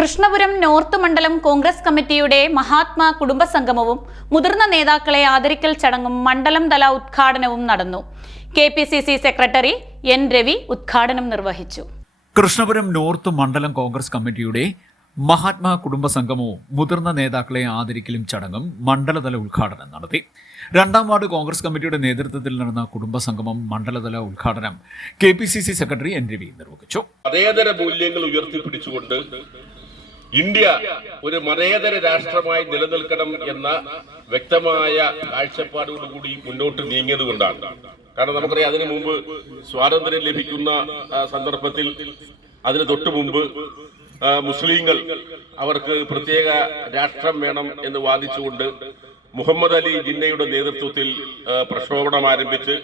Krishnapuram north മണ്ഡലം കോൺഗ്രസ് കമ്മിറ്റിയുടെ മഹാത്മാ കുടുംബസംഗമവും മുതിർന്ന നേതാക്കളെ ആദരിക്കൽ ചടങ്ങും മണ്ഡലം തല ഉദ്ഘാടനവും നടന്നു. K P C C secretary N Ravi ഉദ്ഘാടനം നിർവഹിച്ചു. കൃഷ്ണപുരം നോർത്ത് മണ്ഡലം കോൺഗ്രസ് കമ്മിറ്റിയുടെ മഹാത്മാ കുടുംബസംഗമവും മുതിർന്ന നേതാക്കളെ ആദരിക്കലും ചടങ്ങും മണ്ഡലതല ഉദ്ഘാടനം നടത്തി. രണ്ടാം വാർഡ് കോൺഗ്രസ് കമ്മിറ്റിയുടെ നേതൃത്വത്തിൽ നടന്ന കുടുംബസംഗമം മണ്ഡലതല ഉദ്ഘാടനം K P C C secretary N Ravi നിർവഹിച്ചു. മതേതര മൂല്യങ്ങൾ ഉയർത്തിപ്പിടിച്ചുകൊണ്ട് ഇന്ത്യ ഒരു മതേതര രാഷ്ട്രമായി നിലനിൽക്കണം എന്ന വ്യക്തമായ കാഴ്ചപ്പാടോടുകൂടി മുന്നോട്ട് നീങ്ങിയത് കൊണ്ടാണ്. കാരണം നമുക്കറിയാം അതിനു മുമ്പ് സ്വാതന്ത്ര്യം ലഭിക്കുന്ന സന്ദർഭത്തിൽ അതിന് തൊട്ടു മുമ്പ് മുസ്ലിങ്ങൾ അവർക്ക് പ്രത്യേക രാഷ്ട്രം വേണം എന്ന് വാദിച്ചുകൊണ്ട് മുഹമ്മദ് അലി ജിന്നയുടെ നേതൃത്വത്തിൽ പ്രക്ഷോഭണം ആരംഭിച്ച്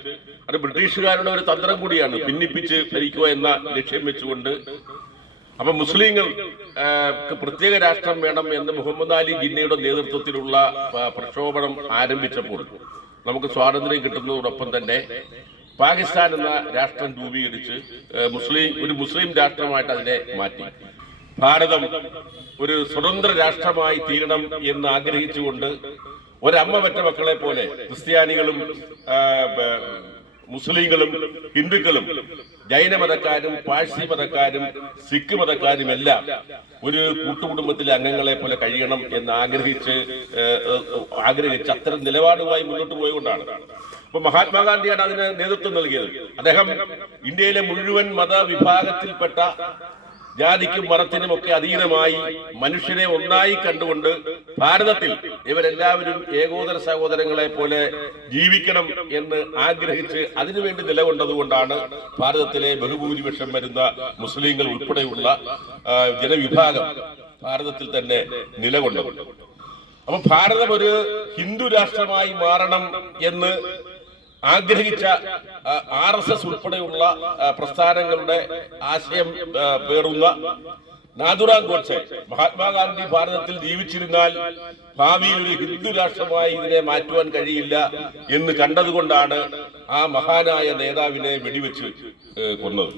അത് ബ്രിട്ടീഷുകാരുടെ ഒരു തന്ത്രം കൂടിയാണ് ഭിന്നിപ്പിച്ച് ഭരിക്കുക എന്ന ലക്ഷ്യം വെച്ചുകൊണ്ട് അപ്പൊ മുസ്ലിങ്ങൾ പ്രത്യേക രാഷ്ട്രം വേണം എന്ന് മുഹമ്മദ് അലി ജിന്നയുടെ നേതൃത്വത്തിലുള്ള പ്രക്ഷോഭണം ആരംഭിച്ചപ്പോൾ നമുക്ക് സ്വാതന്ത്ര്യം കിട്ടുന്നതോടൊപ്പം തന്നെ പാകിസ്ഥാൻ എന്ന രാഷ്ട്രം രൂപീകരിച്ച് മുസ്ലിം ഒരു മുസ്ലിം രാഷ്ട്രമായിട്ട് അതിനെ മാറ്റി. ഭാരതം ഒരു സ്വതന്ത്ര രാഷ്ട്രമായി തീരണം എന്ന് ആഗ്രഹിച്ചുകൊണ്ട് ഒരമ്മ മറ്റ മക്കളെ പോലെ ക്രിസ്ത്യാനികളും മുസ്ലിങ്ങളും ഹിന്ദുക്കളും ജൈന മതക്കാരും പാഴ്സി മതക്കാരും സിഖ് മതക്കാരും എല്ലാം ഒരു കൂട്ടുകുടുംബത്തിലെ അംഗങ്ങളെ പോലെ കഴിയണം എന്ന് ആഗ്രഹിച്ച് ആഗ്രഹിച്ച് അത്തരം നിലപാടുമായി മുന്നോട്ട് പോയതുകൊണ്ടാണ്. അപ്പൊ മഹാത്മാഗാന്ധിയാണ് അതിന് നേതൃത്വം നൽകിയത്. അദ്ദേഹം ഇന്ത്യയിലെ മുഴുവൻ മതവിഭാഗത്തിൽപ്പെട്ട ജാതിക്കും മതത്തിനും ഒക്കെ അധീനമായി മനുഷ്യരെ ഒന്നായി കണ്ടുകൊണ്ട് ഭാരതത്തിൽ ഇവരെല്ലാവരും ഏകോദര സഹോദരങ്ങളെ പോലെ ജീവിക്കണം എന്ന് ആഗ്രഹിച്ച് അതിനുവേണ്ടി നിലകൊണ്ടതുകൊണ്ടാണ് ഭാരതത്തിലെ ബഹുഭൂരിപക്ഷം വരുന്ന മുസ്ലിങ്ങൾ ഉൾപ്പെടെയുള്ള ജനവിഭാഗം ഭാരതത്തിൽ തന്നെ നിലകൊണ്ടത്. അപ്പൊ ഭാരതം ഒരു ഹിന്ദു രാഷ്ട്രമായി മാറണം എന്ന് ആഗ്രഹിച്ച ആർ എസ് എസ് ഉൾപ്പെടെയുള്ള പ്രസ്ഥാനങ്ങളുടെ ആശയം പേറുന്ന നാഥുറാം ഗോഡ്സെ മഹാത്മാഗാന്ധി ഭാരതത്തിൽ ജീവിച്ചിരുന്നാൽ ഭാവിയിൽ ഒരു ഹിന്ദു രാഷ്ട്രമായി ഇതിനെ മാറ്റുവാൻ കഴിയില്ല എന്ന് കണ്ടതുകൊണ്ടാണ് ആ മഹാനായ നേതാവിനെ വെടിവെച്ച് കൊന്നത്.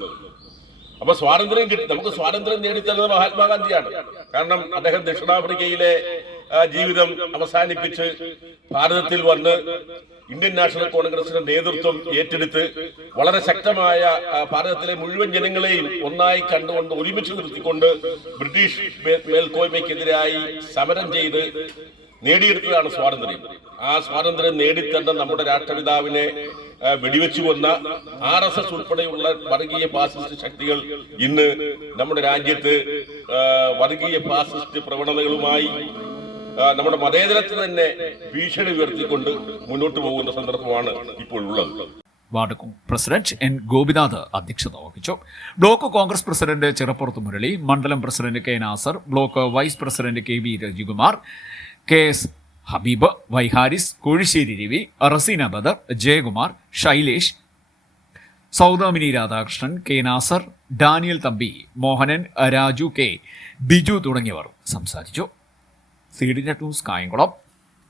അപ്പൊ സ്വാതന്ത്ര്യം കിട്ടി നമുക്ക് സ്വാതന്ത്ര്യം നേടിത്തരുന്നത് മഹാത്മാഗാന്ധിയാണ്. കാരണം അദ്ദേഹം ദക്ഷിണാഫ്രിക്കയിലെ ജീവിതം അവസാനിപ്പിച്ച് ഭാരതത്തിൽ വന്ന് ഇന്ത്യൻ നാഷണൽ കോൺഗ്രസിന്റെ നേതൃത്വം ഏറ്റെടുത്ത് വളരെ ശക്തമായ ഭാരതത്തിലെ മുഴുവൻ ജനങ്ങളെയും ഒന്നായി കണ്ടുകൊണ്ട് ഒരുമിച്ച് നിർത്തിക്കൊണ്ട് ബ്രിട്ടീഷ് മേൽക്കോയ്മയ്ക്കെതിരായി സമരം ചെയ്ത് നേടിയെടുത്തതാണ് സ്വാതന്ത്ര്യം. ആ സ്വാതന്ത്ര്യം നേടിത്തന്ന നമ്മുടെ രാഷ്ട്രപിതാവിനെ വെടിവെച്ചു കൊന്ന ആർ എസ് എസ് ഉൾപ്പെടെയുള്ള വർഗീയ ഫാസിസ്റ്റ് ശക്തികൾ ഇന്ന് നമ്മുടെ രാജ്യത്ത് വർഗീയ ഫാസിസ്റ്റ് പ്രവണതകളുമായി നമ്മുടെ മതേതരത്തിന് തന്നെ ഭീഷണി ഉയർത്തിക്കൊണ്ട് മുന്നോട്ട് പോകുന്ന സന്ദർഭമാണ് ഇപ്പോൾ ഉള്ളത്. Ward president N. ഗോപിനാഥ് അധ്യക്ഷത വഹിച്ചു. Block Congress president Chirappurath Murali മണ്ഡലം president K Nasar block vice president K V Rajikumar K S Habeeb Y Haris Kozhissery Ravi Raseena Badar Jayakumar Shailesh Saudamini Radhakrishnan K Nasar Daniel Thampi Mohanan Raju K Biju തുടങ്ങിയവർ സംസാരിച്ചു. C D net Kayamkulam.